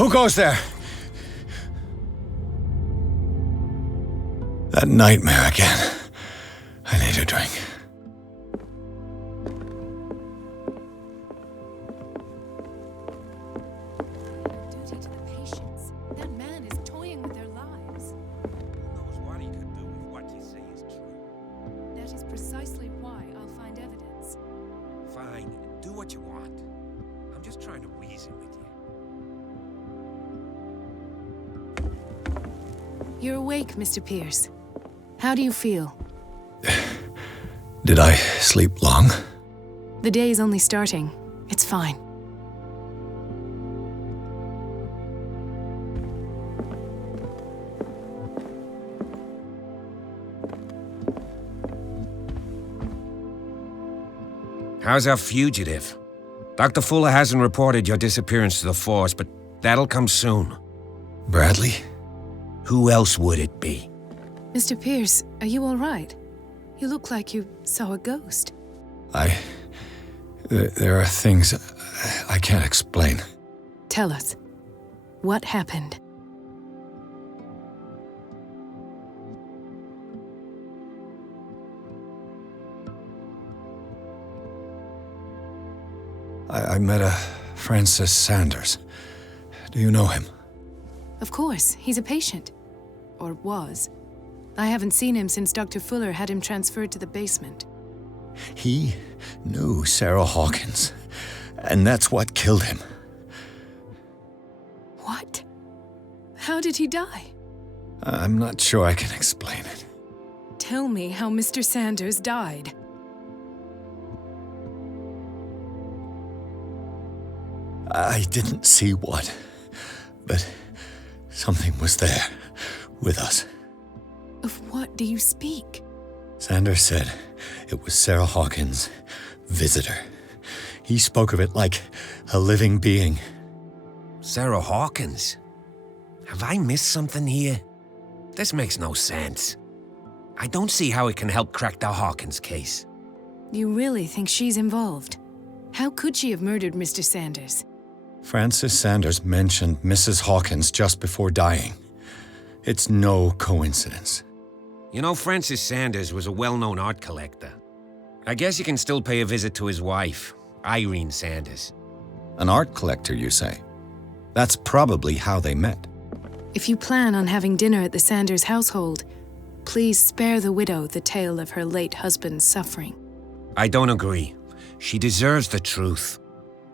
Who goes there? That nightmare again. I need a drink. Duty to the patients. That man is toying with their lives. Who knows what he could do if what you say is true? That is precisely why I'll find evidence. Fine, do what you want. I'm just trying to reason with you. You're awake, Mr. Pierce. How do you feel? Did I sleep long? The day is only starting. It's fine. How's our fugitive? Dr. Fuller hasn't reported your disappearance to the force, but that'll come soon. Bradley? Who else would it be? Mr. Pierce, are you all right? You look like you saw a ghost. There are things I can't explain. Tell us. What happened? I met a Francis Sanders. Do you know him? Of course, he's a patient. Or was. I haven't seen him since Dr. Fuller had him transferred to the basement. He knew Sarah Hawkins, and that's what killed him. What? How did he die? I'm not sure I can explain it. Tell me how Mr. Sanders died. I didn't see what, but something was there with us. Of what do you speak? Sanders said it was Sarah Hawkins' visitor. He spoke of it like a living being. Sarah Hawkins? Have I missed something here? This makes no sense. I don't see how it can help crack the Hawkins case. You really think she's involved? How could she have murdered Mr. Sanders? Francis Sanders mentioned Mrs. Hawkins just before dying. It's no coincidence. You know, Francis Sanders was a well-known art collector. I guess you can still pay a visit to his wife, Irène Sanders. An art collector, you say? That's probably how they met. If you plan on having dinner at the Sanders household, please spare the widow the tale of her late husband's suffering. I don't agree. She deserves the truth.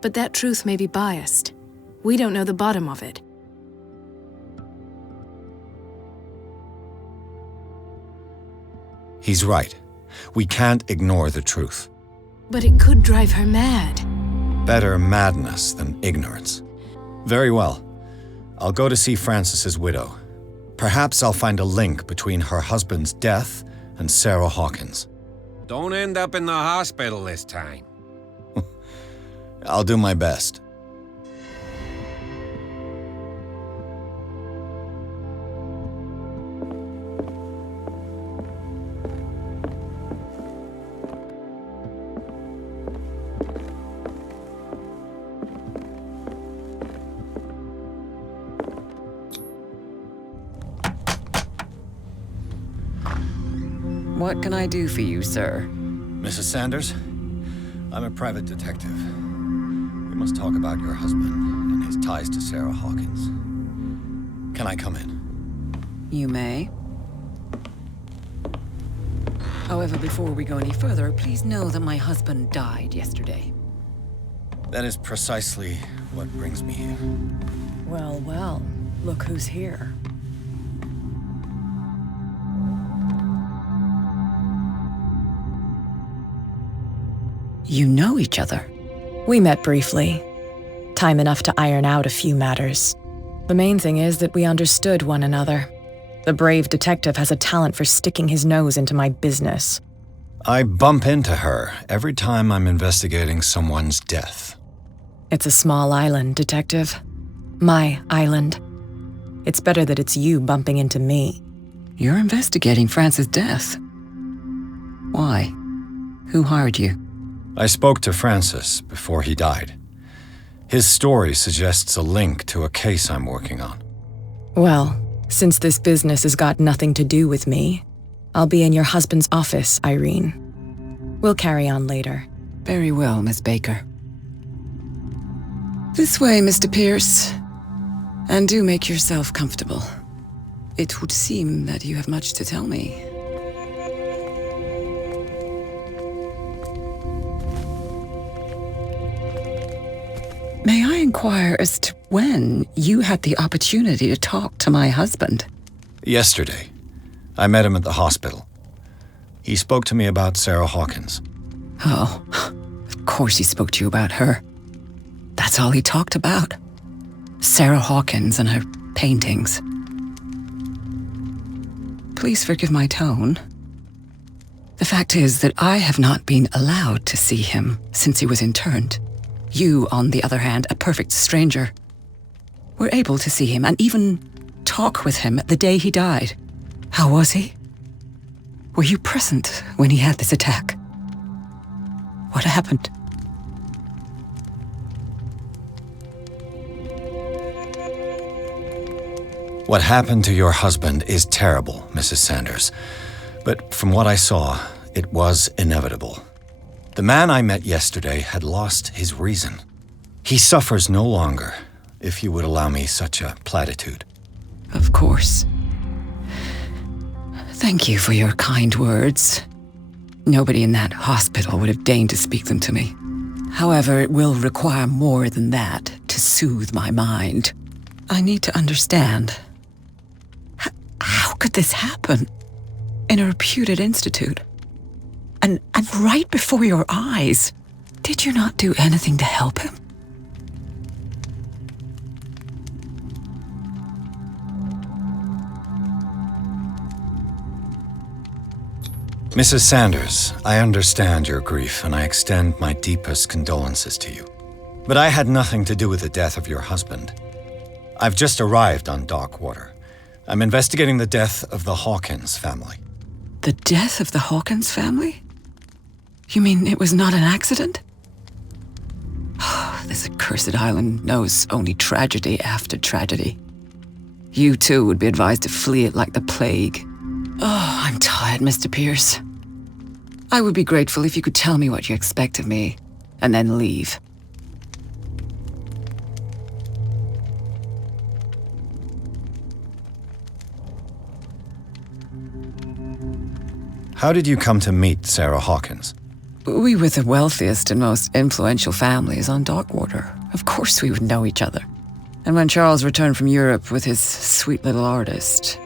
But that truth may be biased. We don't know the bottom of it. He's right. We can't ignore the truth. But it could drive her mad. Better madness than ignorance. Very well. I'll go to see Francis's widow. Perhaps I'll find a link between her husband's death and Sarah Hawkins. Don't end up in the hospital this time. I'll do my best. What can I do for you, sir? Mrs. Sanders, I'm a private detective. We must talk about your husband and his ties to Sarah Hawkins. Can I come in? You may. However, before we go any further, please know that my husband died yesterday. That is precisely what brings me here. Well, well, look who's here. You know each other. We met briefly. Time enough to iron out a few matters. The main thing is that we understood one another. The brave detective has a talent for sticking his nose into my business. I bump into her every time I'm investigating someone's death. It's a small island, Detective. My island. It's better that it's you bumping into me. You're investigating Francis' death. Why? Who hired you? I spoke to Francis before he died. His story suggests a link to a case I'm working on. Well, since this business has got nothing to do with me, I'll be in your husband's office, Irene. We'll carry on later. Very well, Miss Baker. This way, Mr. Pierce. And do make yourself comfortable. It would seem that you have much to tell me. May I inquire as to when you had the opportunity to talk to my husband? Yesterday, I met him at the hospital. He spoke to me about Sarah Hawkins. Oh, of course he spoke to you about her. That's all he talked about. Sarah Hawkins and her paintings. Please forgive my tone. The fact is that I have not been allowed to see him since he was interned. You, on the other hand, a perfect stranger, were able to see him and even talk with him the day he died. How was he? Were you present when he had this attack? What happened? What happened to your husband is terrible, Mrs. Sanders. But from what I saw, it was inevitable. The man I met yesterday had lost his reason. He suffers no longer, if you would allow me such a platitude. Of course. Thank you for your kind words. Nobody in that hospital would have deigned to speak them to me. However, it will require more than that to soothe my mind. I need to understand. How could this happen? In a reputed institute? And right before your eyes? Did you not do anything to help him? Mrs. Sanders, I understand your grief and I extend my deepest condolences to you. But I had nothing to do with the death of your husband. I've just arrived on Darkwater. I'm investigating the death of the Hawkins family. The death of the Hawkins family? You mean it was not an accident? This accursed island knows only tragedy after tragedy. You too would be advised to flee it like the plague. Oh, I'm tired, Mr. Pierce. I would be grateful if you could tell me what you expect of me, and then leave. How did you come to meet Sarah Hawkins? We were the wealthiest and most influential families on Darkwater. Of course we would know each other. And when Charles returned from Europe with his sweet little artist,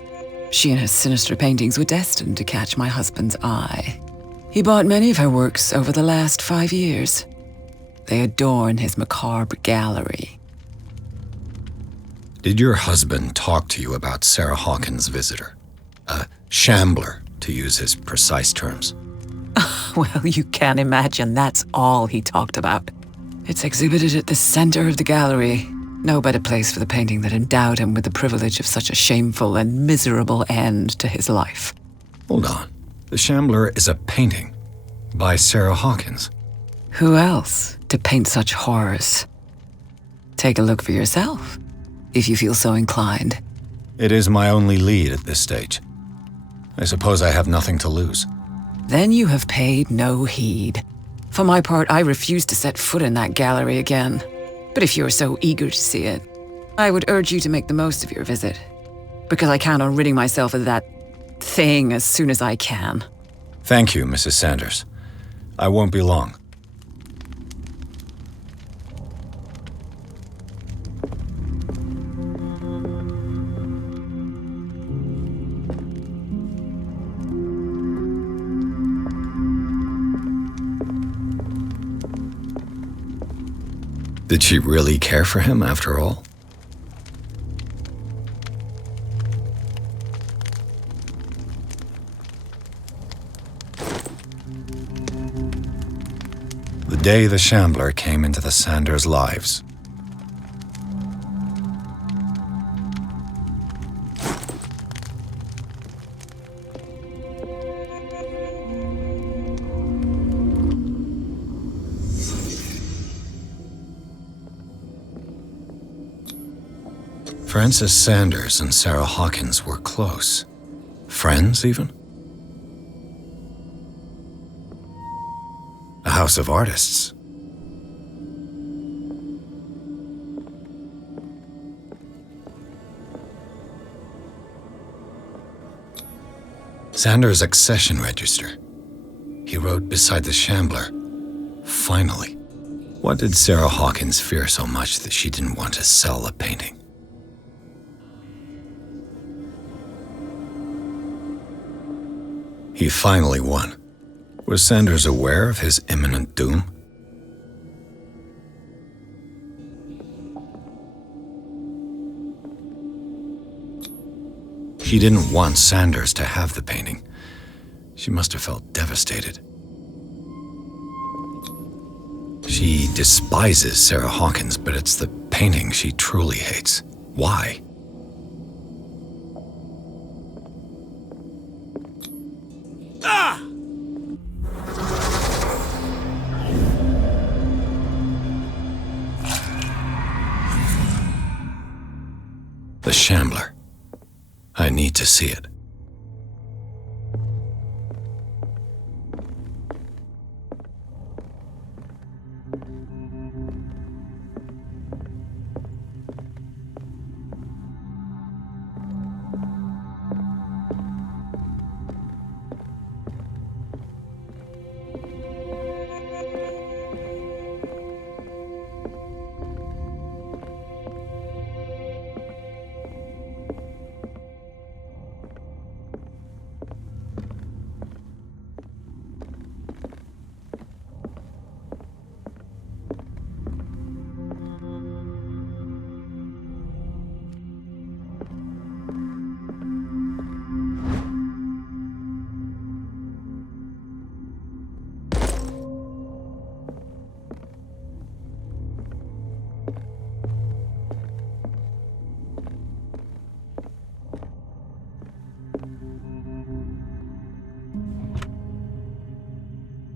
she and her sinister paintings were destined to catch my husband's eye. He bought many of her works over the last 5 years. They adorn his macabre gallery. Did your husband talk to you about Sarah Hawkins' visitor? A shambler, to use his precise terms. Well, you can imagine that's all he talked about. It's exhibited at the center of the gallery. No better place for the painting that endowed him with the privilege of such a shameful and miserable end to his life. Hold on. The Shambler is a painting by Sarah Hawkins. Who else to paint such horrors? Take a look for yourself, if you feel so inclined. It is my only lead at this stage. I suppose I have nothing to lose. Then you have paid no heed. For my part, I refuse to set foot in that gallery again. But if you're so eager to see it, I would urge you to make the most of your visit, because I count on ridding myself of that thing as soon as I can. Thank you, Mrs. Sanders. I won't be long. Did she really care for him after all? The day the Shambler came into the Sanders' lives. Frances Sanders and Sarah Hawkins were close. Friends, even? A house of artists. Sanders' accession register. He wrote beside the Shambler, "Finally." What did Sarah Hawkins fear so much that she didn't want to sell the painting? He finally won. Was Sanders aware of his imminent doom? She didn't want Sanders to have the painting. She must have felt devastated. She despises Sarah Hawkins, but it's the painting she truly hates. Why? The Shambler. I need to see it.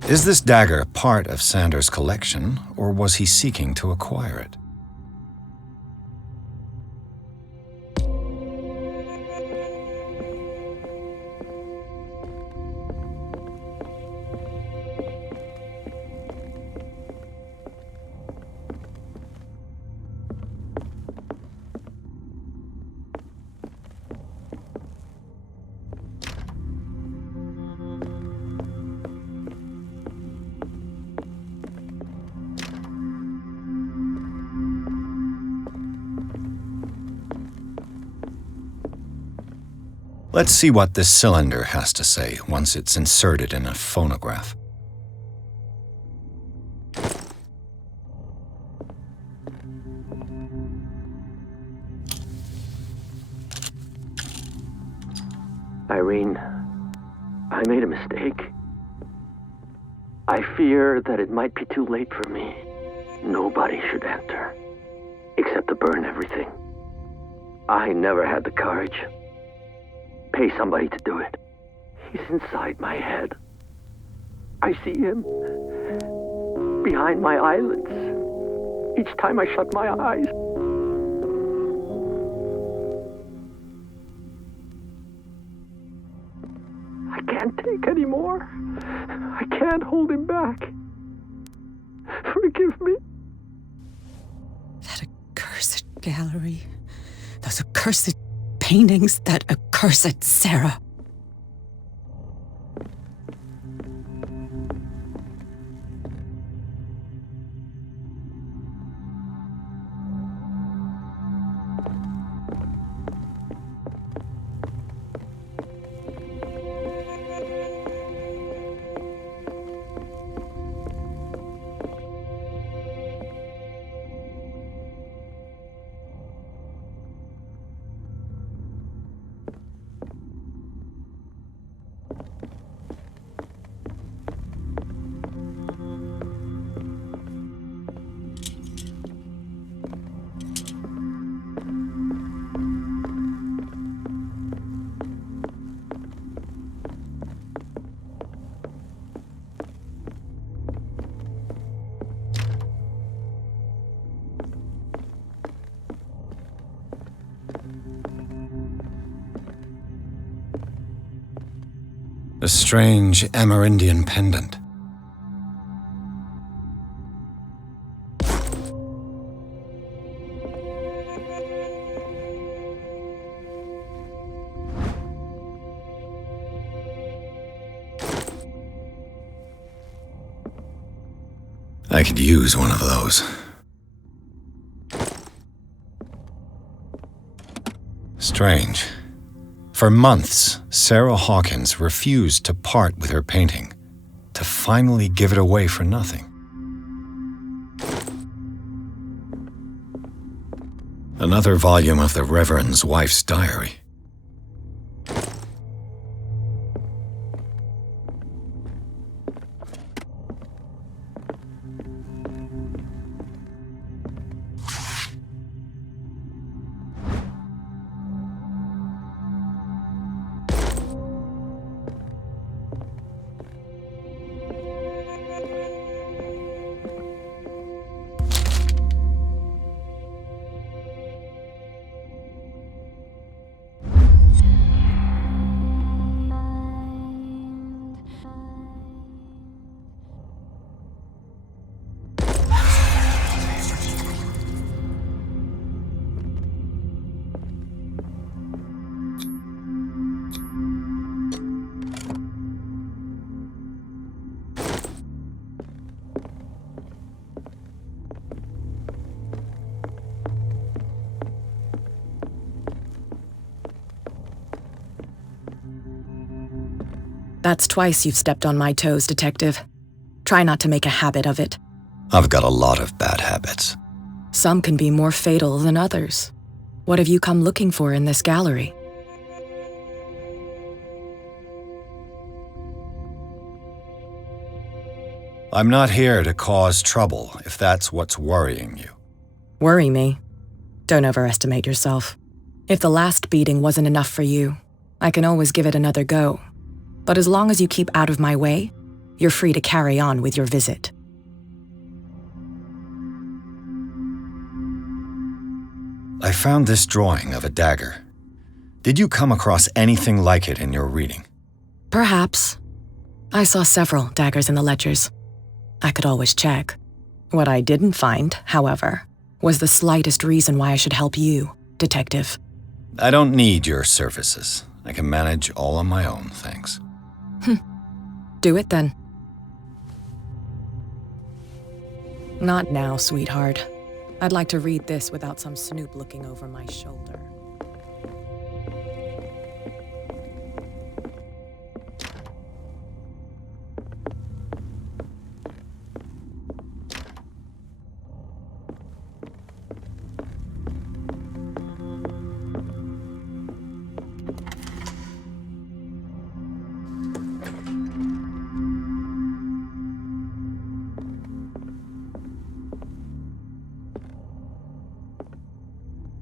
Is this dagger part of Sanders' collection, or was he seeking to acquire it? Let's see what this cylinder has to say once it's inserted in a phonograph. Irene, I made a mistake. I fear that it might be too late for me. Nobody should enter, except to burn everything. I never had the courage. Pay somebody to do it. He's inside my head. I see him behind my eyelids each time I shut my eyes. I can't take any more. I can't hold him back. Forgive me. That accursed gallery. Those accursed paintings, that accursed Sarah. A strange Amerindian pendant. I could use one of those. Strange. For months, Sarah Hawkins refused to part with her painting, to finally give it away for nothing. Another volume of the Reverend's wife's diary. That's twice you've stepped on my toes, Detective. Try not to make a habit of it. I've got a lot of bad habits. Some can be more fatal than others. What have you come looking for in this gallery? I'm not here to cause trouble, if that's what's worrying you. Worry me? Don't overestimate yourself. If the last beating wasn't enough for you, I can always give it another go. But as long as you keep out of my way, you're free to carry on with your visit. I found this drawing of a dagger. Did you come across anything like it in your reading? Perhaps. I saw several daggers in the ledgers. I could always check. What I didn't find, however, was the slightest reason why I should help you, Detective. I don't need your services. I can manage all on my own, thanks. Do it then. Not now, sweetheart. I'd like to read this without some snoop looking over my shoulder.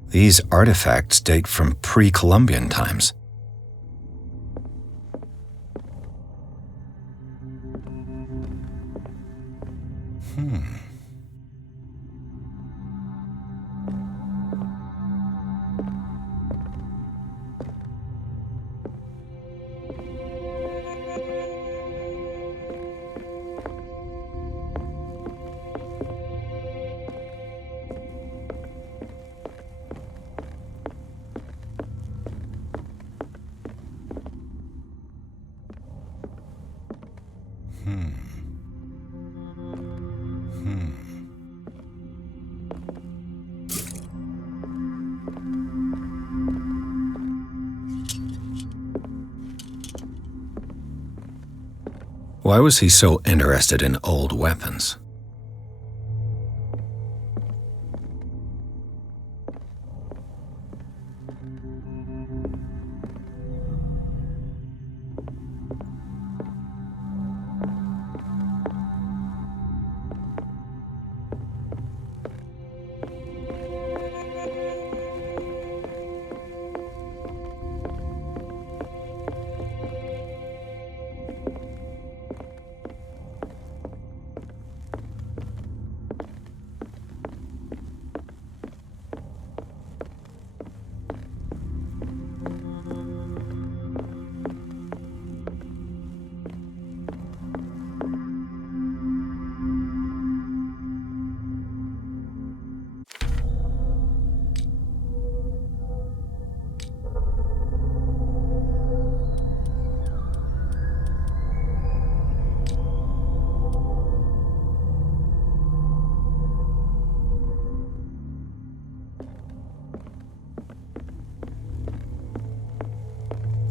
These artifacts date from pre-Columbian times. Why was he so interested in old weapons?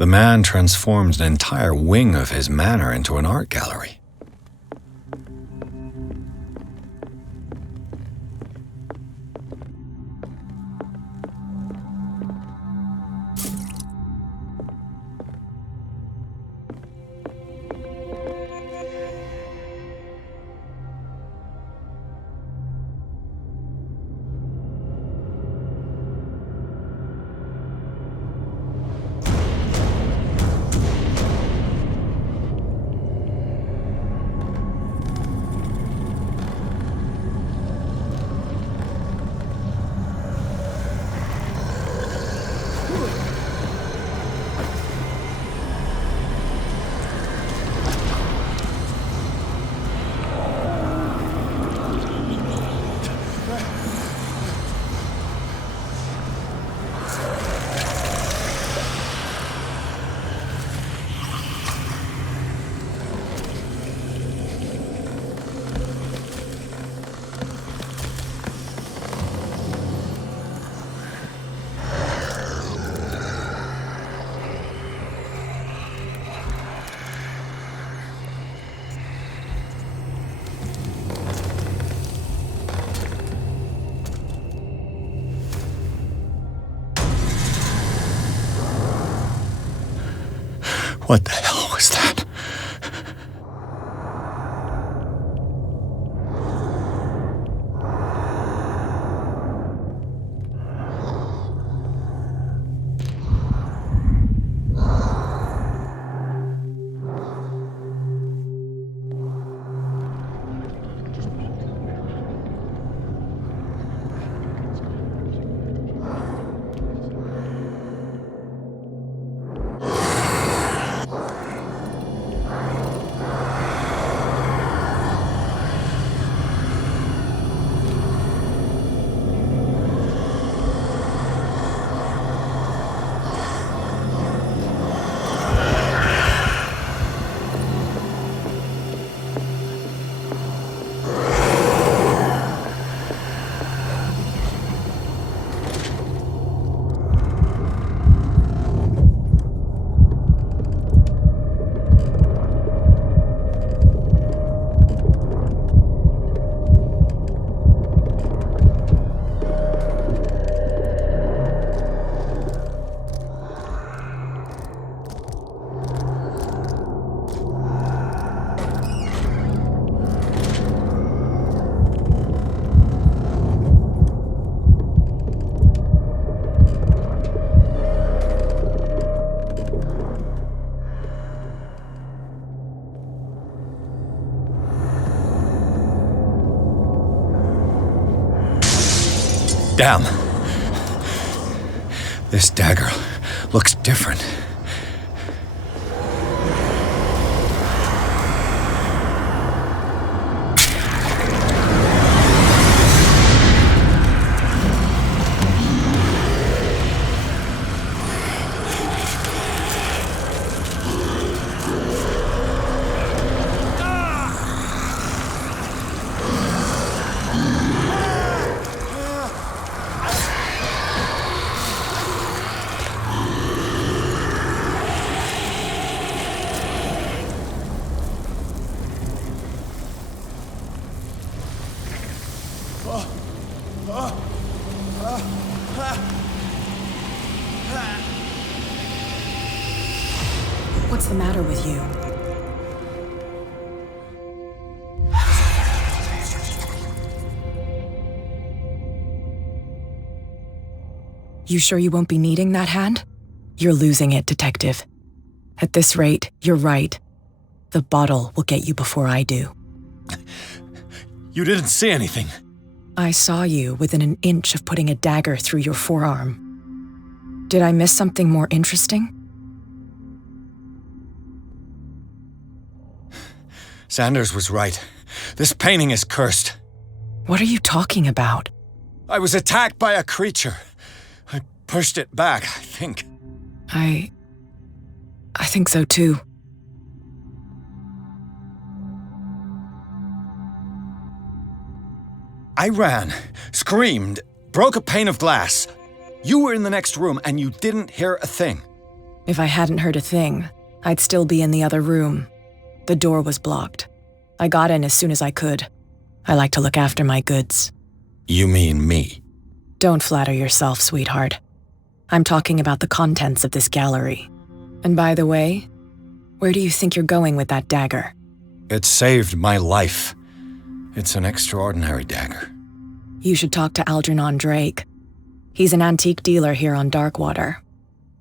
The man transformed an entire wing of his manor into an art gallery. What the hell was that? Damn. This dagger looks different. What's the matter with you? You sure you won't be needing that hand? You're losing it, Detective. At this rate, you're right. The bottle will get you before I do. You didn't see anything. I saw you within an inch of putting a dagger through your forearm. Did I miss something more interesting? Sanders was right. This painting is cursed. What are you talking about? I was attacked by a creature. I pushed it back, I think. I think so too. I ran, screamed, broke a pane of glass. You were in the next room and you didn't hear a thing. If I hadn't heard a thing, I'd still be in the other room. The door was blocked. I got in as soon as I could. I like to look after my goods. You mean me? Don't flatter yourself, sweetheart. I'm talking about the contents of this gallery. And by the way, where do you think you're going with that dagger? It saved my life. It's an extraordinary dagger. You should talk to Algernon Drake. He's an antique dealer here on Darkwater.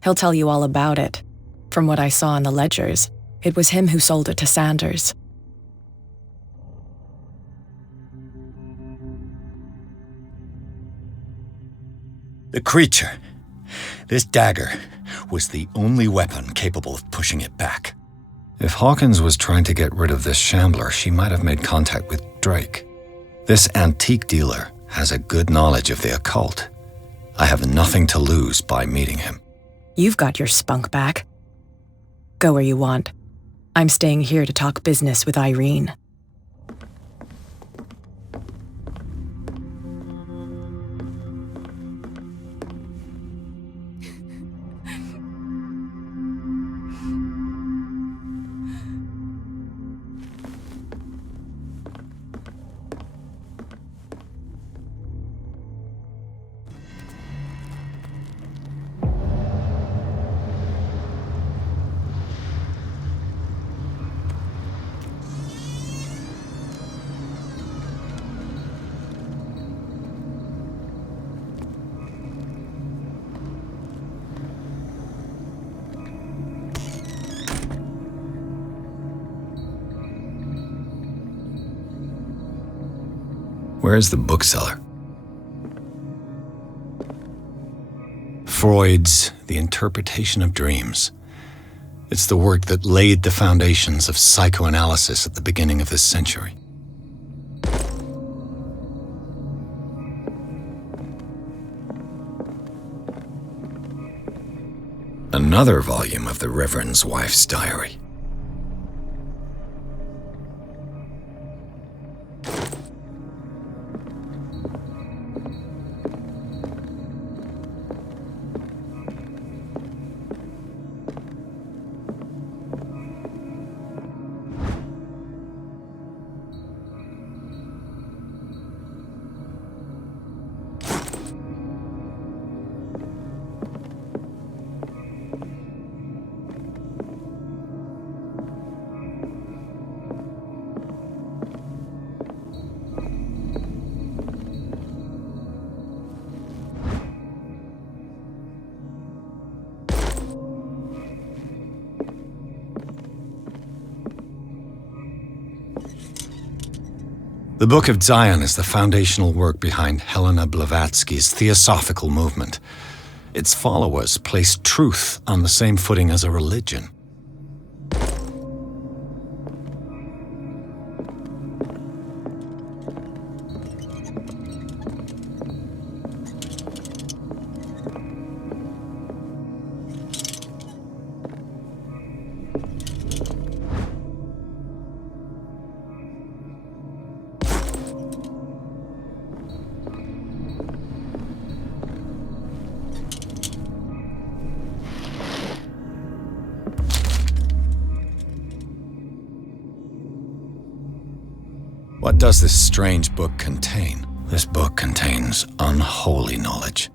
He'll tell you all about it. From what I saw in the ledgers, it was him who sold it to Sanders. The creature, this dagger, was the only weapon capable of pushing it back. If Hawkins was trying to get rid of this shambler, she might have made contact with Drake. This antique dealer has a good knowledge of the occult. I have nothing to lose by meeting him. You've got your spunk back. Go where you want. I'm staying here to talk business with Irene. Where's the bookseller? Freud's The Interpretation of Dreams. It's the work that laid the foundations of psychoanalysis at the beginning of this century. Another volume of the Reverend's wife's diary. The Book of Zion is the foundational work behind Helena Blavatsky's Theosophical movement. Its followers placed truth on the same footing as a religion. What does this strange book contain? This book contains unholy knowledge.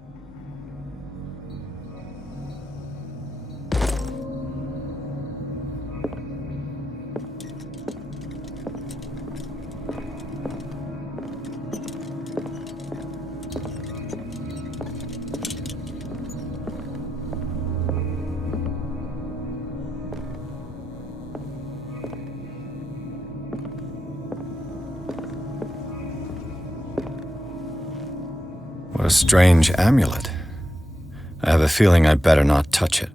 What a strange amulet. I have a feeling I'd better not touch it.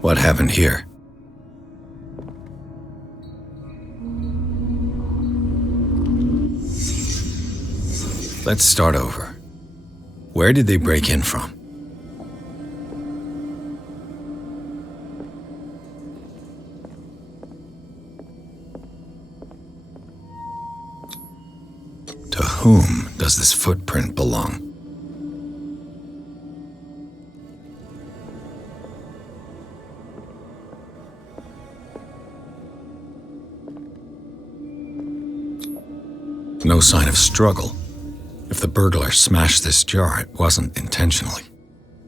What happened here? Let's start over. Where did they break in from? To whom does this footprint belong? No sign of struggle. If the burglar smashed this jar, it wasn't intentionally.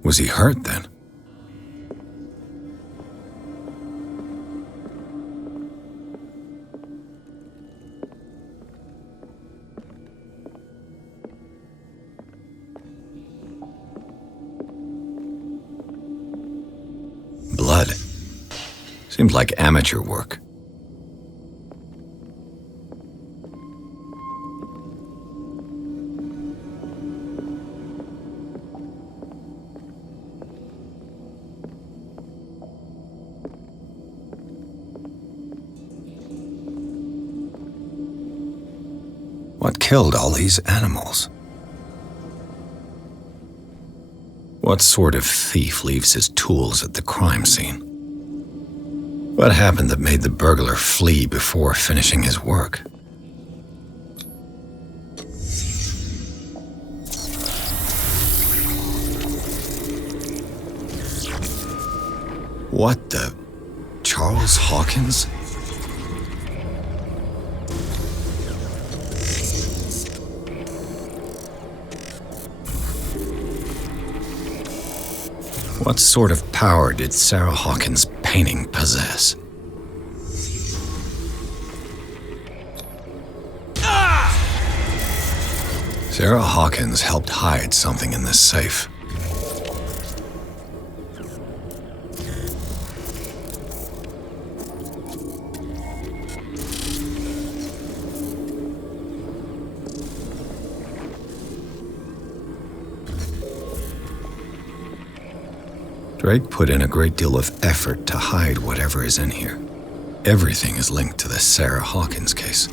Was he hurt then? Blood. Seemed like amateur work. What killed all these animals? What sort of thief leaves his tools at the crime scene? What happened that made the burglar flee before finishing his work? What the... Charles Hawkins? What sort of power did Sarah Hawkins' painting possess? Sarah Hawkins helped hide something in this safe. Drake put in a great deal of effort to hide whatever is in here. Everything is linked to the Sarah Hawkins case.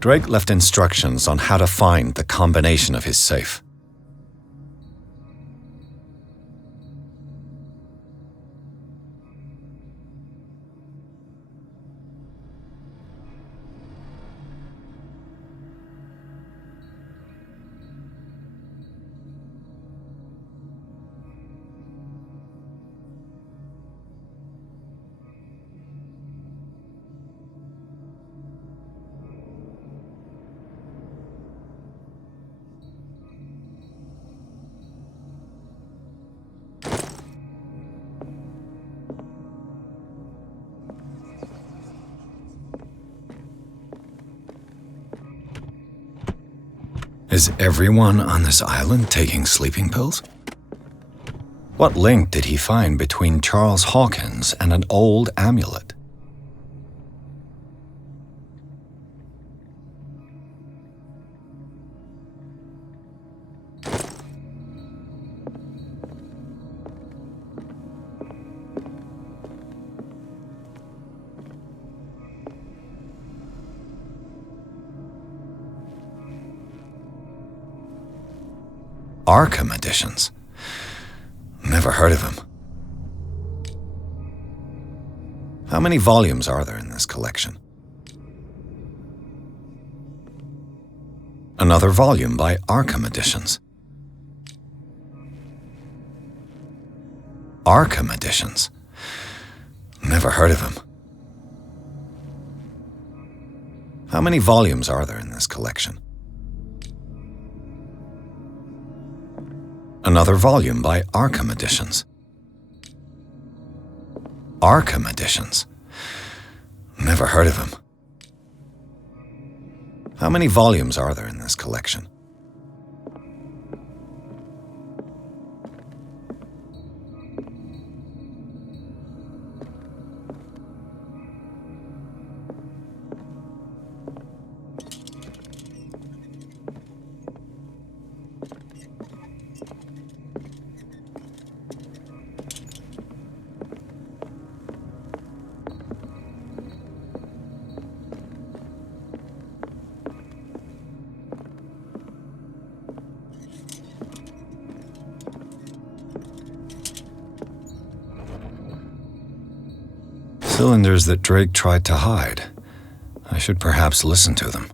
Drake left instructions on how to find the combination of his safe. Is everyone on this island taking sleeping pills? What link did he find between Charles Hawkins and an old amulet? Arkham editions. Never heard of him. How many volumes are there in this collection? Another volume by Arkham Editions. Arkham Editions. Never heard of him. How many volumes are there in this collection? Another volume by Arkham Editions. Arkham Editions. Never heard of him. How many volumes are there in this collection? Cylinders that Drake tried to hide. I should perhaps listen to them.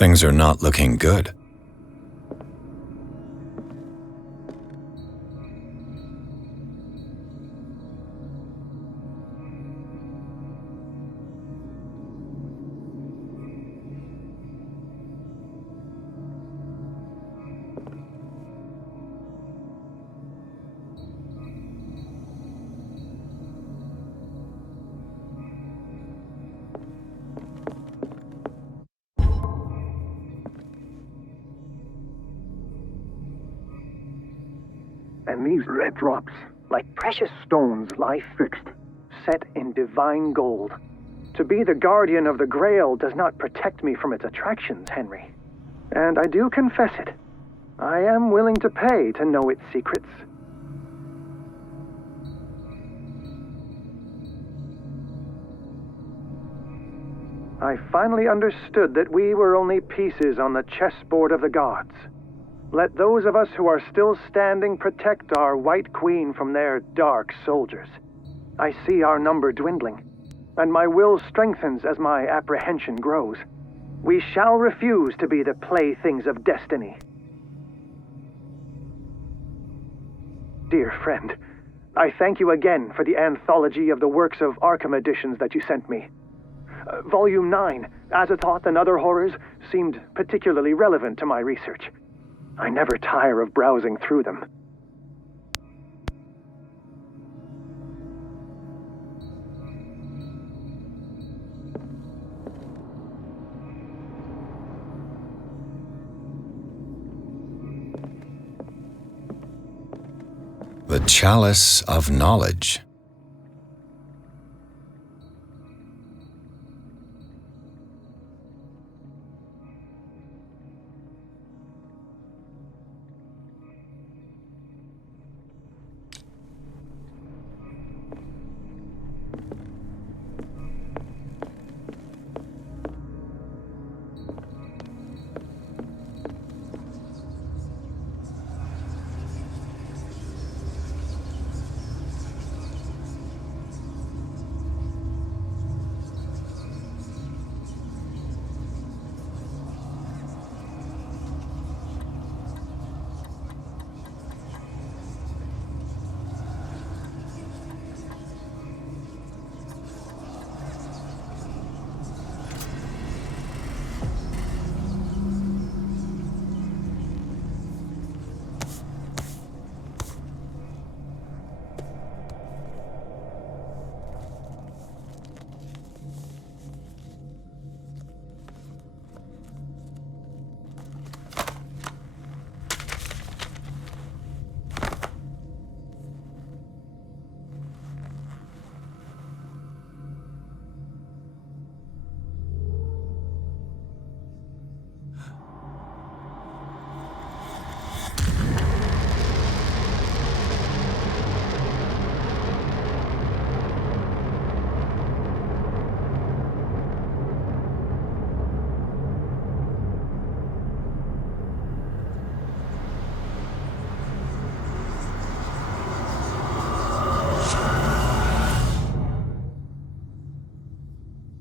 Things are not looking good. And these red drops, like precious stones, lie fixed, set in divine gold. To be the guardian of the Grail does not protect me from its attractions, Henry. And I do confess it. I am willing to pay to know its secrets. I finally understood that we were only pieces on the chessboard of the gods. Let those of us who are still standing protect our White Queen from their dark soldiers. I see our number dwindling, and my will strengthens as my apprehension grows. We shall refuse to be the playthings of destiny. Dear friend, I thank you again for the anthology of the works of Arkham editions that you sent me. Volume 9, Azathoth and Other Horrors, seemed particularly relevant to my research. I never tire of browsing through them. The Chalice of Knowledge.